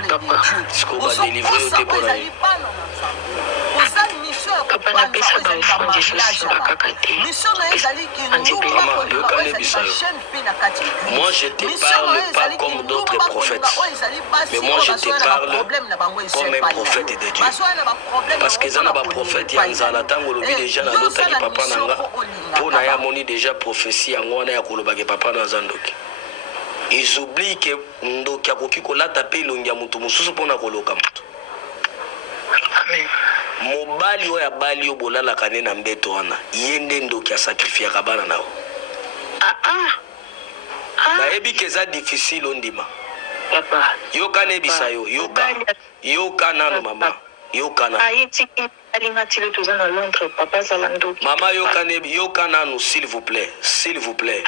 Oui, papa. Ce qu'on va délivrer au dépôt. Papa n'a pas ça dans le fond des choses sur la cacate. Moi, je te parle pas comme d'autres prophètes. Mais moi, je te parle comme un prophète de Dieu. Parce que ça n'a pas prophète, il y a un zalatango, le déjà dans l'autre qui papa nanga. Pour n'a moni déjà prophétie, en gros, n'a koloba que papa n'a zandoki. Ils oublient que ndoki akoki kolata pe longia mutu mususu pona koloka mutu. Amen. Mobali oyo abali yo bolala kane na mbeto wana yende ndoki sacrifier kabana nao. Nayebi ke eza difficile ondima. Papa. Yoka nebisa yo, yoka nano mama. Yoka nano. Mama yoka nano s'il vous plaît, s'il vous plaît.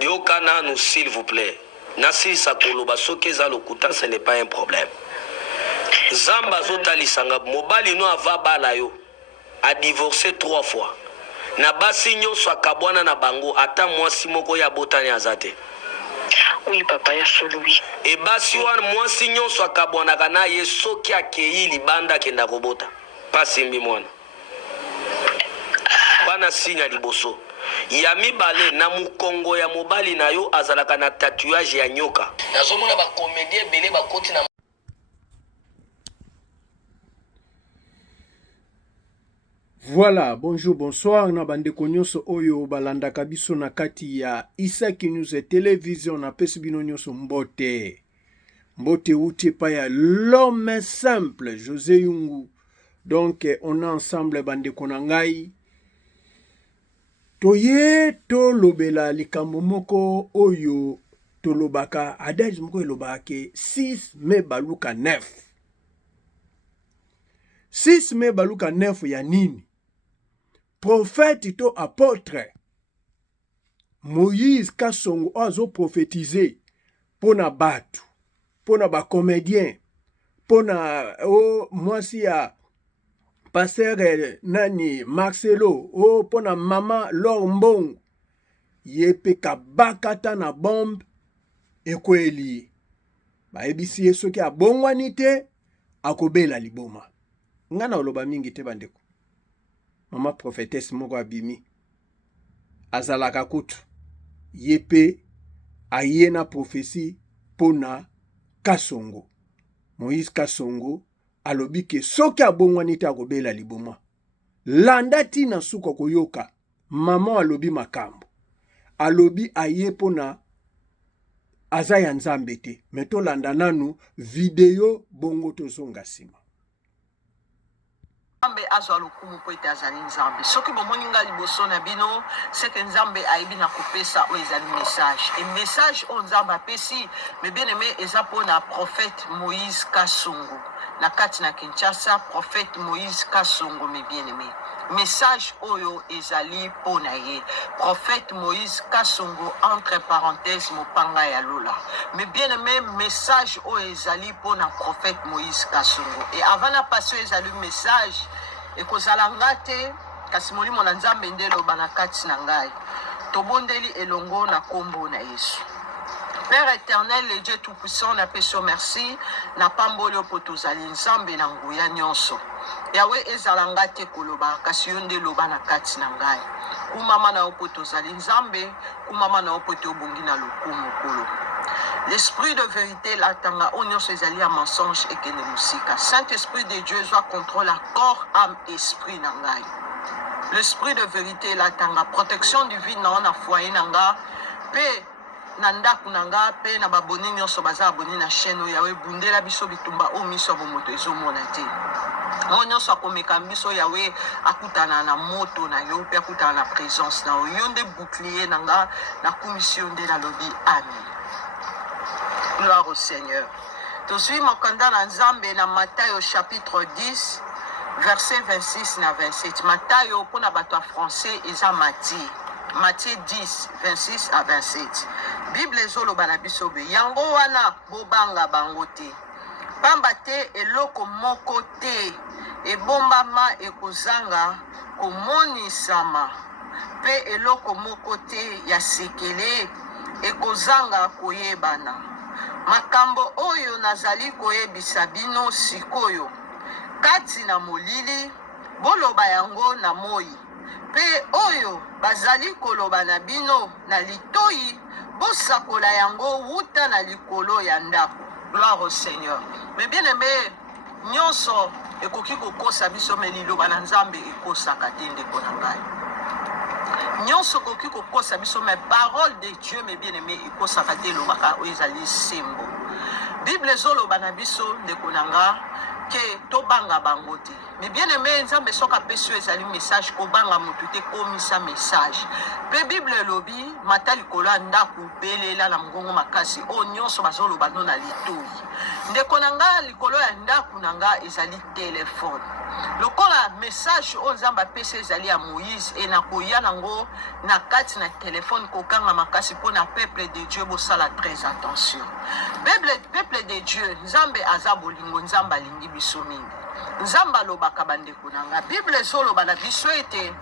Yoka nano s'il vous plaît. Nasi sakoloba soki eza lokuta ce n'est pas un problème. Zamba zotalisanga mobali no ava bala yo a divorcé 3 fois. Na basi nyonso akabwana na bango ata mwasi moko ya botani azate. Oui papa ya solo oui. E basi wana mwasi nyonso akabwana kana ye soki akei libanda kenda kobota. Pasimbi mwana. Bana sinya liboso. Ya mibale na mukongo ya mobali na yo azalaka na tatouage ya nyoka. Nazomona ba comédien belé ba koti na. Voilà, bonjour, bonsoir, na bandeko nyonso oyo balandaka biso na kati ya Isaki News et Télévision na pesi bino nyonso mbote. Mbote uti pa ya l'homme simple, José Yungu. Donc, on est ensemble bandeko na ngai. Toye to lobela likambo moko oyo tolobaka adage moko elobake 6 me baluka 9. 6 me baluka 9 ya nini? Prophète to apôtre Moïse Kasongo azo prophétiser pona batu, pona ba comédien, pona mwasi ya pasteur nani Marcelo, pona mama Lormbong, yepe kabakata na bombe ekweli. Ba ebisi yeso ki abongwani te akobela liboma. Ngana oloba mingi te bandeko. Mama prophétesse moko abimi azalaka kutu yepe ayena prophétie pona Kasongo. Moïse Kasongo alobi ke soki abongwani te akobela liboma. Landa tina suka koyoka mama alobi makambo. Alobi aye pona azaya nzambe te. Meto landa nanu video bongo tozonga sima. Nzambe azwa lokumu po ete azali nzambe soki bomoni nga liboso na bino seke nzambe ayebi na kopesa oyo ezali message e message oyo nzambe apesi me bien aimé eza mpona prophète Moïse Kasongo na kati na Kinshasa. Prophète Moïse Kasongo me bien aimé message oyo ezali mpona ye prophète Moïse Kasongo entre parenthèses mopanga ya lola me bien aimé message oyo ezali mpona prophète Moïse Kasongo et avant na passe ezali message ekozala nga te kasi molimo na nzambe nde eloba na kati na ngai tobondeli elongo na kombo na Yesu. Père éternel, le Dieu tout-puissant, na peso merci, na pamboli opo tozali nzambe na nguya nyonso. Yahweh ezalanga te koloba, kasi yo nde loba na kati na ngai. Kumama na opo tozali nzambe, kumama na opo te obongi na lokumu kolo. L'esprit de vérité latanga onyo ezali ya mensonge ekende musika. Saint-Esprit de Dieu soit contrôle à corps, âme, esprit na ngai. L'esprit de vérité latanga protection divine na foyer nanga pe na ndaku nanga pe na baboni nyonso baza aboni na chaîne Yahweh bundela biso bitumba o miso bomoto ezomona te. Mo nyonso akomeka biso Yahweh akutana na moto na yo pe akutana na présence na yo nde bouclier nanga na commission nde na lobi amen. Gloire au Seigneur. Tozwi makanda na Nzambe na Matthieu chapitre 10 verset 26 na 27. Matthieu pona bato français eza Matthieu 10 26 à 27. Bible ezoloba na biso be yango wana bobanga bango te. Pamba te eloko moko te ebombama ekozanga komonisama pe eloko moko te ya sekele ekozanga koyebana. makambo oyo nazali koyebisa bino sikoyo kati na molili boloba yango na moi pe oyo bazali koloba na bino na litoyi bosakola yango wuta na likolo ya ndako. Gloire au Seigneur. Mais bien aimé, nyonso ekoki kokosa biso me liloba na Nzambe ekosaka te ndeko na ngai. Nyonso koki kokosa biso me parole de Dieu me bien aimé ekosaka te lobaka oyo ezali sembo. Bible ezoloba na biso ndeko na nga ke tobanga bango te. Mais bien aimé, Nzambe soka peso ezali message ko banga mutu te komisa message. Pe Bible lobi matali kola ndaku belela na mgongo makasi o nyonso bazoloba no na litoyi. Ndeko na nga likolo ya ndaku na nga ezali telefone. Lokola message o Nzambe pesa ezali ya Moïse et na koya nango na kati na telefone kokanga makasi po na peuple de Dieu bosala très attention. Peuple de Dieu, Nzambe aza bolingo, Nzambe alingi biso mingi. Nzambe alobaka bandeko na nga. Bible ezoloba na biso ete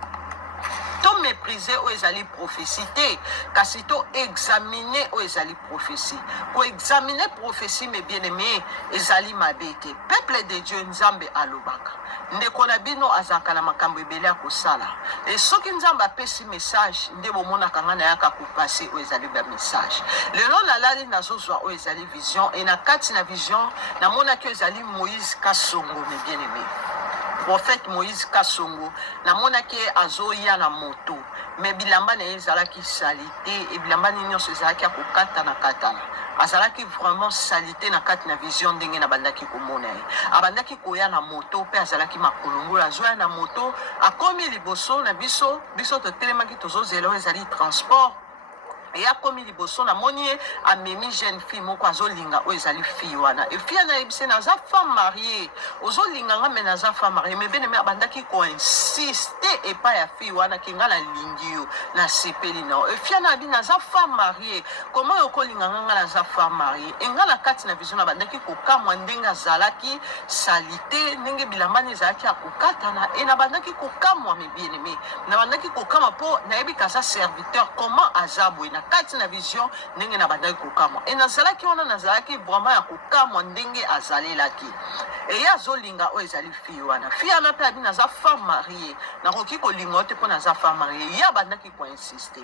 to mépriser o ezali prophétie te kasi to examiner o ezali prophétie. Ko examiner prophétie mais bien aimé ezali mabe te. Peuple de Dieu Nzambe alobaka. Ndeko na bino azaka na makambo ebele ya kosala. Et soki Nzambe apesi message nde bomonaka nga na yaka kopase o ezali ba message. Lelo nalali nazozwa o ezali vision et na kati na vision namonaki o ezali Moïse Kasongo me bien aimé. Prophète Moïse Kasongo namonaki azoya na moto mais bilamba na ezalaki salité et bilamba nyonso ezalaki akokata na katana. Azalaki vraiment salité na kati na vision ndenge na bandaki komona ye. Abandaki koya na moto pe azalaki makolongola azoya na moto akomi liboso na biso to telemaki tozozela ezali transport. Et a commis liboso na monier a memi jeune fille moko azolinga o ezali fille wana et fille na ebise na za femme mariée ozolinga nga me na za femme mariée mais bien me bandaki ko insister et pas ya fille wana ki ngala lingio na sepeli na et fille na bi na za femme mariée comment yokolinga nga na za femme mariée et ngala kati na vision na bandaki ko kamwa ndenga zalaki salité ndenge bilambani zalaki akokatana et na bandaki ko kamwa me bien aimé na bandaki ko kama po na ebi kaza serviteur comment azabwe na kati na vision ndenge na bandaki kokama et nazalaki wana nazalaki vraiment ya kokama ndenge azalelaki et ya zolinga o ezali fille wana fille ana pe abi naza femme mariée na koki kolinga te po naza femme mariée ya bandaki ko insister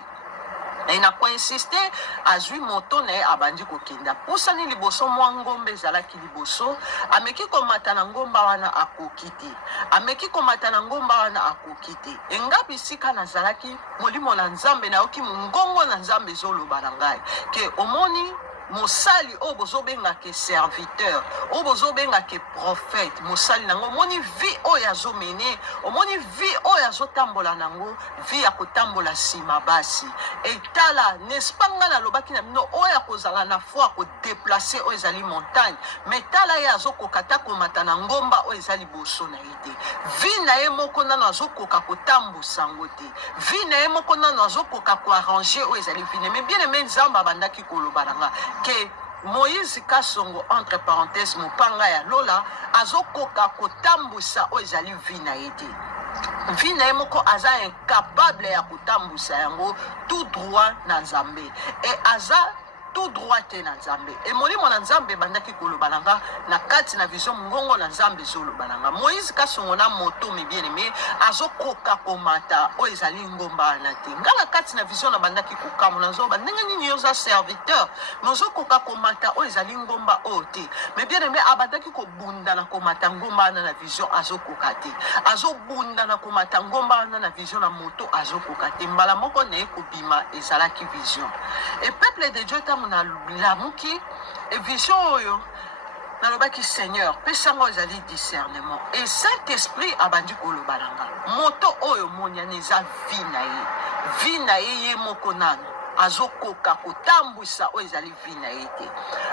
et na ko insister azui moto na abandi kokenda pusani liboso mwa ngombe ezalaki liboso ameki komata na ngomba wana akokite ameki komata na ngomba wana akokite engabi sika nazalaki molimo na Nzambe na yoki ngongo na Nzambe zoloba na ngai ke omoni mosali o bozobenga ke serviteur o bozobenga ke prophète mosali nango moni vie o yazo mene omoni vie o yazo tambola nango vie ya kotambola sima basi etala n'est-ce pas ngana lobaki na bino o ya kozala na foi ko déplacer o ezali montagne mais tala yazo kokata komata na ngomba o ezali boso na ite vie na ye moko nano azokoka kotambusa ngo te vie na ye moko nano azokoka ko arranger o ezali vie mais bien aimé Nzambe bandaki koloba nanga que Moïse Kasongo entre parenthèses mopanga ya lola azokoka kotambusa o ezali vina ete vina moko aza incapable ya kotambusa yango tout droit na Nzambe et aza tout droit te na Nzambe et molimo na Nzambe bandaki koloba nanga na kati na vision ngongo na Nzambe zoloba nanga Moïse Kasongo na moto me bien aimé azokoka komata o ezali ngomba na te ngala kati na vision na bandaki kokamo na zoba ndenge nini yoza serviteur nozokoka komata o ezali ngomba o te me bien aimé abandaki kobunda na komata ngomba na vision azokoka te azobunda na komata ngomba na vision na moto azokoka te mbala moko na ekobima ezalaki vision et peuple de Dieu na lamuki et vision oyo nalobaki Seigneur pesango ezali discernement et Saint-Esprit abandi koloba nanga moto oyo moniani eza vi na ye moko nano azokoka kotambwisa oyo ezali vi na ye te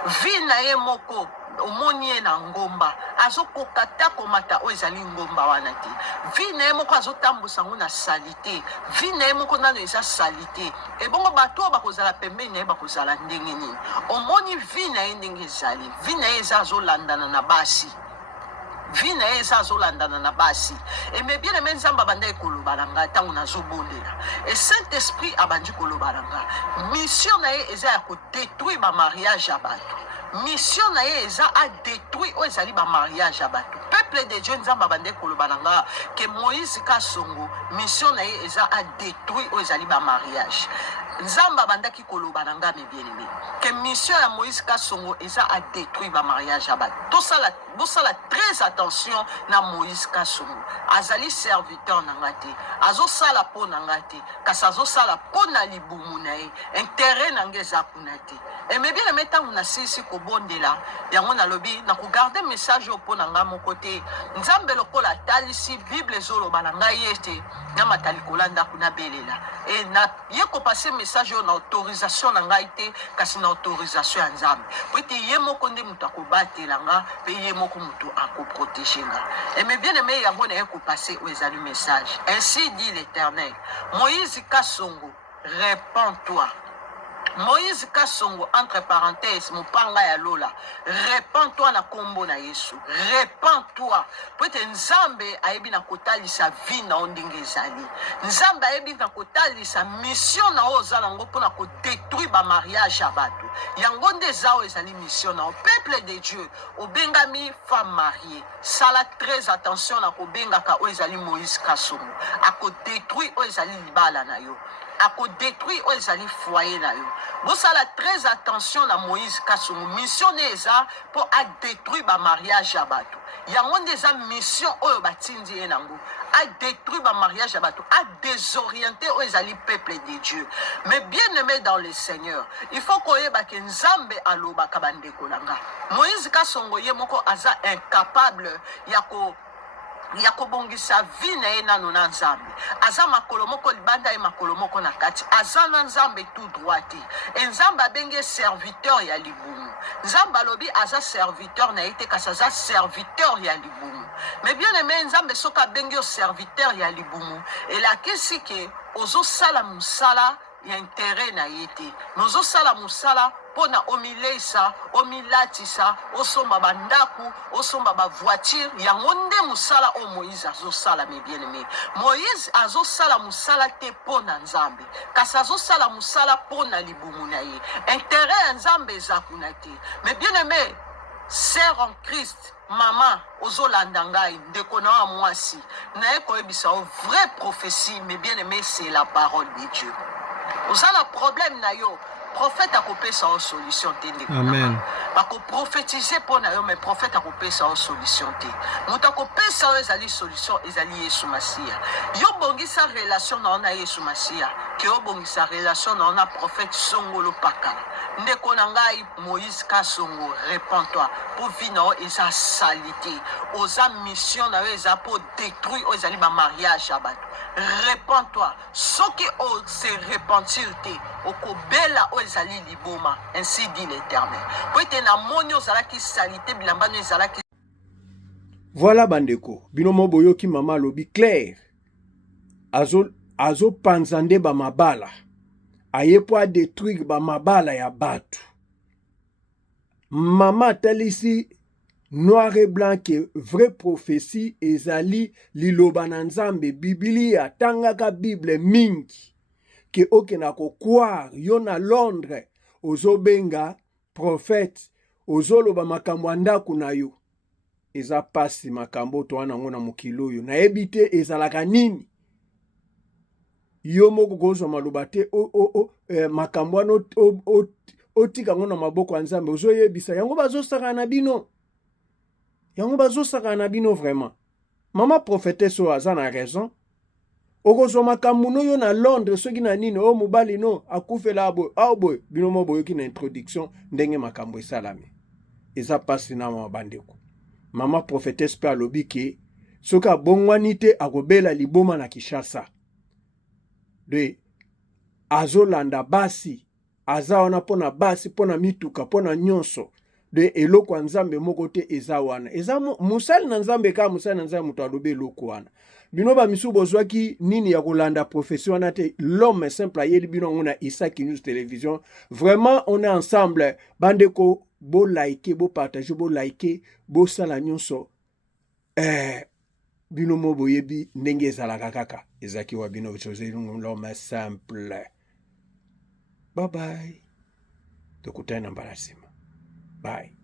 vi na ye moko omoni ye na ngomba azokoka ta komata oyo ezali ngomba wana te vi na ye moko azotambusa ngo na salite vi na ye moko nano eza salite ebongo bato oyo bakozala pembeni na ye bakozala ndenge nini omoni vi na ye ndenge ezali vi na ye eza azolandana na basi vi na ye eza azolandana na basi eme bien eme nzambe abandaki koloba na ngai ntango nazobondela e saint esprit abandi koloba na ngai mission na ye eza ya kodétruire bamariage ya bato mission na ye eza adétruire oyo ezali bamariage ya bato peuple de dieu nzambe abandaki koloba na ngai ke moïse kasongo mission na ye eza adétruire oyo ezali bamariage nzambe abandaki koloba na ngai bien-aimé ke mission ya moïse kasongo eza adétruire bamariage ya bato bosala très attention na moïse kasongo azali serviteur na ngai te azosala mpo na ngai te kasi azosala mpo na libumu na ye intérêt na ngai eza kuna te eme bien-aimé ntango nasilisi kobondela yango nalobi nakogarde message oyo mpo na ngai moko te nzambe lokola atalisi bible ezoloba na ngai ete namata likolo ndako nabelela e naye kopase message oyo na autorisation na ngai te kasi na autorisation ya nzambe po ete ye moko nde moto akobatela nga mpe ye moko moto akoprotege nga eme bien-aimé yango naye kopase oyo ezali message ainsi dit l'éternel moïse kasongo répands-toi Moïse Kasongo, entre parenthèses, Mopanga ya Lola, répands-toi na kombo na Yesu, répands-toi. Peut-être Nzambe ayebi na kotali sa vie na ondinge ezali. Nzambe ayebi na kotali sa mission na ozala ngo pona ko détruire ba mariage ya bato. Yango nde zao ezali mission na peuple de Dieu, obengami femme mariée. Sala très attention na ko bengaka o ezali Moïse Kasongo, ako détruire o ezali libala na yo. Ako détruire o ezali foyer na yo. Bosala très attention na Moïse Kasongo. Mission eza pour a détruire ba mariage ya bato. Yango ndeza mission oyo batindi ye nango. A détruire ba mariage ya bato, a désorienter o ezali peuple de Dieu. Mais bien aimé dans le Seigneur, il faut koyeba ke Nzambe aloba kabandeko nanga. Moïse Kasongo ye moko aza incapable ya kobongisa vie na ye nano na nzambe aza makolo moko libanda ye makolo moko na kati aza na nzambe tout droit te e nzambe abenge serviteur ya libumu nzambe alobi aza serviteur na ye te kasi aza serviteur ya libumu mais bien aimé nzambe soki abenge yo serviteur ya libumu elakisi ke ozosala mosala ya intérêt na ye te mais ozosala mosala pona omileisa omilatisa osomba bandaku osomba ba voiture yango nde musala o Moïse azosala mes bien-aimés Moïse azosala musala te pona nzambe kasi azosala musala pona libumu na ye intérêt ya nzambe eza kuna te mais bien-aimé sœur en Christ maman ozolanda ngai ndeko na wa mwasi naye koyebisa o vraie prophétie mais bien-aimé c'est la parole de Dieu ozala problème na yo prophète a coupé sa solution té. Amen. Bako prophétiser pour na yo mais prophète a coupé sa solution té. Muta coupé sa ezali solution ezali Yesu Masia. Yo bongi sa relation na ona Yesu Masia. Ke yo bongi sa relation na ona prophète Songolo Paka. Ndeko na ngai Moïse Kasongo répands-toi pour vino eza salité. Oza mission na yo eza pour détruire ezali ba mariage ya bato. Répands-toi. Ce qui se repentir te okobela o ezali liboma ainsi dit l'Éternel. Poete na moni ozalaki salité bilambano ezalaki. Voilà bandeko binomo boyoki mama lobi clair azo panzande ba mabala ayepo a détruire ba mabala ya batu mama talisi noir et blanc que vraie prophétie ezali liloba na nzambe biblia tangaka bible mingi ke okena ko croire yo na Londres ozobenga prophète ozoloba makambo ndako na yo eza pasi makambo to wana ngona mokilo yo na ebite ezalaka nini yo moko gozo maloba te makambo wana otika ngona maboko ya nzambe ozoyebisa yango bazosaka na bino yango bazosaka na bino vraiment mama prophétesse o aza na raison okozo makambo no yo na Londres soki na nini o mobali no akufela abo bino mo boyoki na introduction ndenge makambo esalami eza pasi na mabandeko mama prophétesse pe alobi ke soki abongwani te akobela liboma na Kinshasa de azolanda basi aza wana pona basi pona mituka pona nyonso de eloko nzambe moko te eza wana eza musali na nzambe ka musali na nzambe muto alobe eloko wana bino ba misu bozwaki nini ya kolanda profession wana te l'homme simple ayeli bino ngona Isaac News Télévision vraiment on est ensemble bandeko bo like bo partager bo like bo sala nyonso bino mo boyebi ndenge ezalaka kaka ezaki wa bino chose l'homme simple. Bye bye, tokutana mbala nsima. Bye.